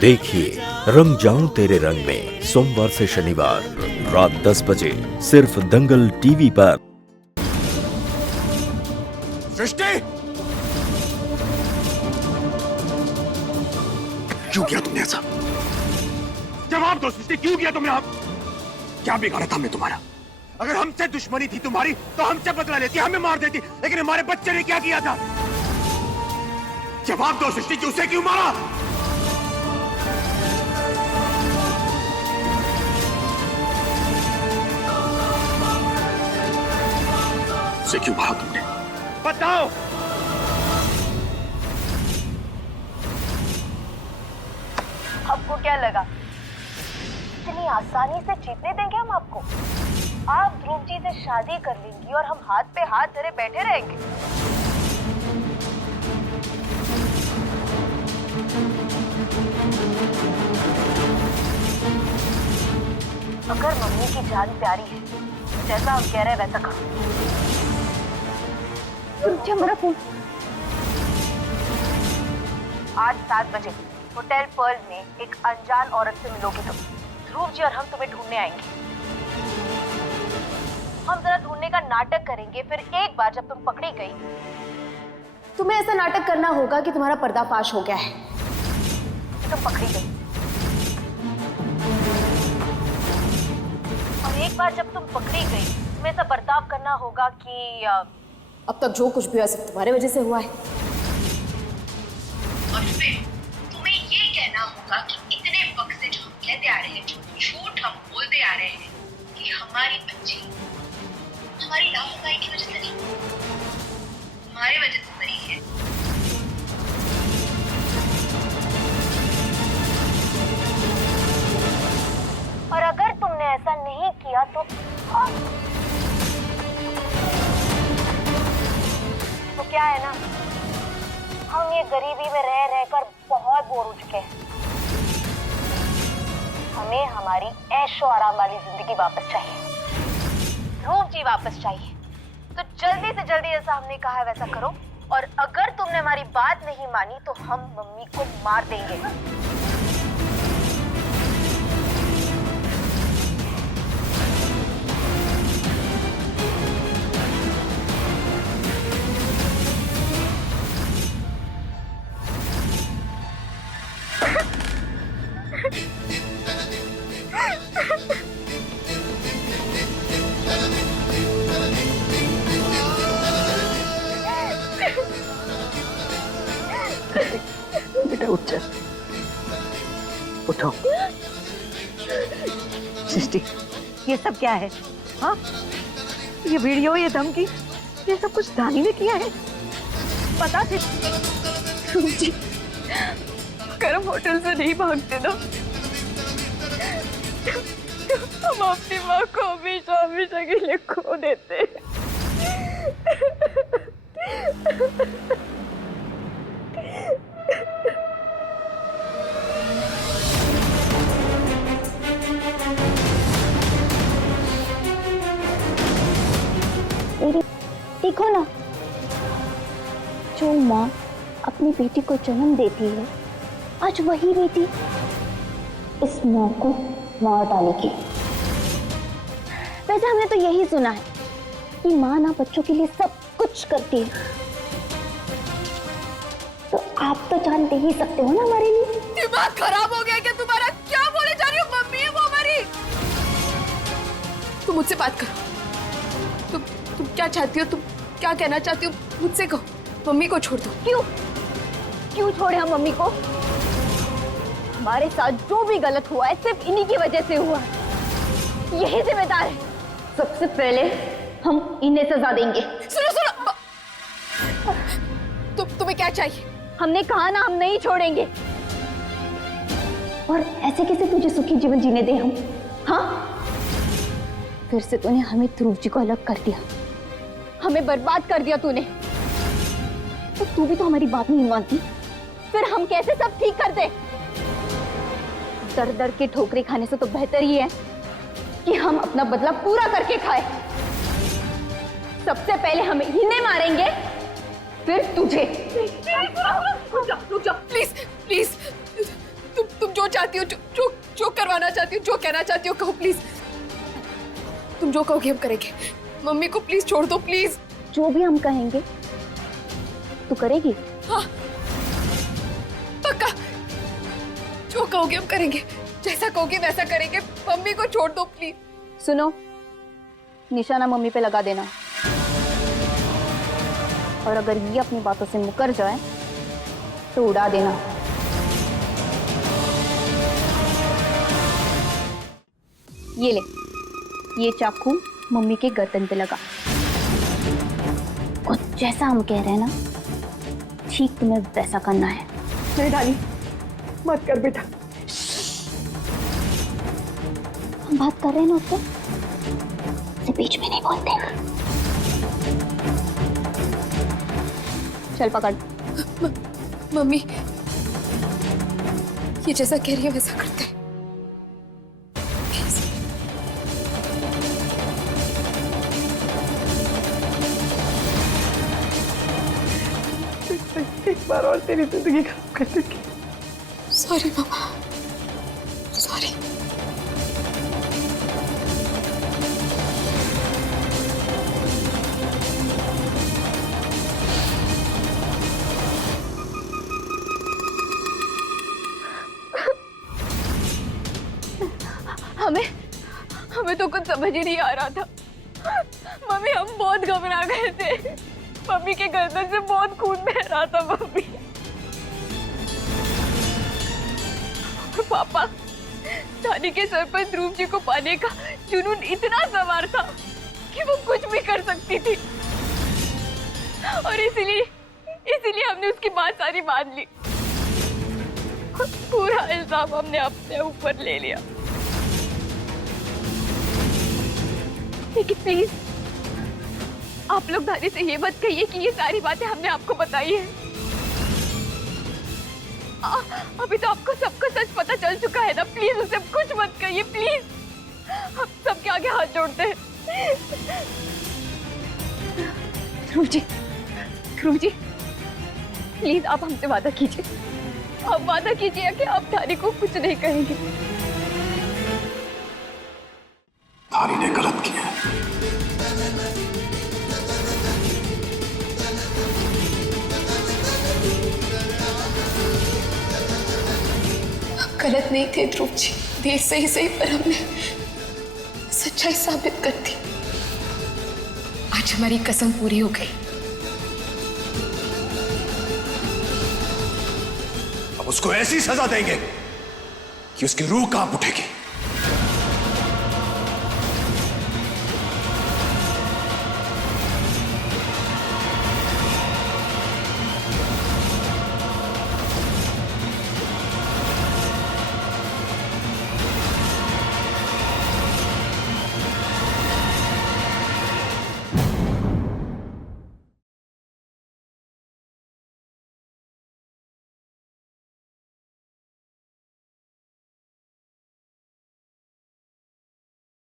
देखिए रंग जाऊं तेरे रंग में सोमवार से शनिवार रात 10 बजे सिर्फ दंगल टीवी पर। सृष्टि, क्यों किया तुमने ऐसा? जवाब दो सृष्टि, क्यों किया तुमने? क्या बिगाड़ा था हमने तुम्हारा? अगर हमसे दुश्मनी थी तुम्हारी तो हमसे बदला लेती, हमें मार देती, लेकिन हमारे बच्चे ने क्या किया था? जवाब दो सृष्टि, कि उसे क्यों मारा? उसे क्यों मारा तुमने? बताओ। आपको क्या लगा इतनी आसानी से जीतने देंगे हम आपको? आप ध्रुव जी से शादी कर लेंगी और हम हाथ पे हाथ धरे बैठे रहेंगे? अगर मम्मी की जान प्यारी है, जैसा हम कह रहे हैं वैसा करो। हमारा फोन आज 7 बजे होटल पर्ल में एक अनजान औरत से मिलोगे तुम। ध्रुव जी और हम तुम्हें ढूंढने आएंगे। हम जरा ढूंढने का नाटक करेंगे, फिर एक बार जब तुम पकड़ी गई, तुम्हें ऐसा नाटक करना होगा कि तुम्हारा पर्दाफाश हो गया है, तुम पकड़ी गई। और एक बार जब तुम पकड़ी गई, तुम्हें ऐसा बर्ताव करना होगा कि अब तक जो कुछ भी हुआ सब तुम्हारे वजह से हुआ है। और फिर तुम्हें ये कहना होगा कि इतने वक्त से जो हम कहते आ रहे हैं, जो झूठ हम बोलते आ रहे हैं कि हमारी बच्ची हमारी लापरवाही की वजह से नहीं, हमारी वजह से मरी है। और अगर तुमने ऐसा नहीं किया तो क्या है ना, हम ये गरीबी में रह रहकर बहुत बोर हो चुके हैं। हमें हमारी ऐशो आराम वाली जिंदगी वापस चाहिए। ध्रुव जी वापस चाहिए। तो जल्दी से जल्दी जैसा हमने कहा है वैसा करो, और अगर तुमने हमारी बात नहीं मानी तो हम मम्मी को मार देंगे। बेटा उठ जा, उठो। सृष्टि, ये सब क्या है? हाँ, ये वीडियो, ये धमकी, ये सब कुछ दानी ने किया है? पता थी? जी, अगर हम होटल से नहीं भागते ना, हम अपनी माँ को हमेशा हमेशा के लिए खो देते। देखो ना, जो माँ अपनी बेटी को जन्म देती है, आज वही बेटी इस माँ को मार डालेगी। वैसे हमने तो यही सुना है कि माँ ना बच्चों के लिए सब कुछ करती है, तो आप तो जानते ही सकते हो ना हमारे लिए। दिमाग खराब हो गया क्या तुम्हारा? क्या बोले जा रही हो? मम्मी है वो हमारी। तुम मुझसे बात करो। तुम क्या चाहती हो? तुम क्या कहना चाहती हो? मुझसे कहो। मम्मी को छोड़ दो। क्यों छोड़े हम मम्मी को? हमारे साथ जो भी गलत हुआ है सिर्फ इन्हीं की वजह से हुआ है। यही जिम्मेदार है। सबसे पहले हम इन्हें सजा देंगे। सुनो, तुम्हें क्या चाहिए? हमने कहा ना, हम नहीं छोड़ेंगे। और ऐसे कैसे तुझे सुखी जीवन जीने दे हम? हाँ, फिर से तूने हमें ध्रुव जी को अलग कर दिया, हमें बर्बाद कर दिया तूने। तो तू भी तो हमारी बात नहीं मानती, फिर हम कैसे सब ठीक कर दे? दर दर के ठोकरे खाने से तो बेहतर ही है कि हम अपना बदला पूरा करके खाए। सबसे पहले हम इन्हें मारेंगे, फिर तुझे। रुक जाओ प्लीज प्लीज। तुम चाहती हो, जो करवाना चाहती हो, जो कहना चाहती हो कहो प्लीज। तुम जो कहोगे हम करेंगे। मम्मी को प्लीज छोड़ दो, प्लीज। जो भी हम कहेंगे तू करेगी? हाँ पक्का, जो कहोगे हम करेंगे, जैसा कहोगे वैसा करेंगे। मम्मी को छोड़ दो प्लीज। सुनो, निशाना मम्मी पे लगा देना, और अगर ये अपनी बातों से मुकर जाए तो उड़ा देना। ये ले, ये चाकू मम्मी के गर्दन पे लगा, और जैसा हम कह रहे हैं ना, ठीक तुम्हें वैसा करना है। नहीं डाली, मत कर बेटा। हम बात कर रहे हैं ना उससे बीच में नहीं बोलते। चल पकड़। मम्मी ये जैसा कह रही है वैसा करते हैं। एक बार और तेरी जिंदगी खराब कर दूंगी। सॉरी मामा, सॉरी। हमें तो कुछ समझ ही नहीं आ रहा था मम्मी, हम बहुत घबरा गए थे। मम्मी के गर्दन से बहुत खून बह रहा था मम्मी। और पापा, दादी के सर पर ध्रुव जी को पाने का जुनून इतना सवार था कि वो कुछ भी कर सकती थी, और इसीलिए हमने उसकी बात सारी मान ली। पूरा इल्जाम हमने अपने ऊपर ले लिया। लेकिन प्लीज आप लोग दादी से ये मत कहिए कि ये सारी बातें हमने आपको बताई है। अभी तो आपको सबको सच पता चल चुका है ना। प्लीज उसे कुछ मत कहिए, प्लीज। हम सबके आगे हाथ जोड़ते हैं। ध्रुव जी प्लीज आप हमसे वादा कीजिए। आप वादा कीजिए कि आप धारी को कुछ नहीं कहेंगे। धारी ने गलत किया है। गलत नहीं थे ध्रुव जी, देर से ही सही, पर हमने सच्चाई साबित कर दी। आज हमारी कसम पूरी हो गई। अब उसको ऐसी सजा देंगे कि उसकी रूह कांप उठेगी।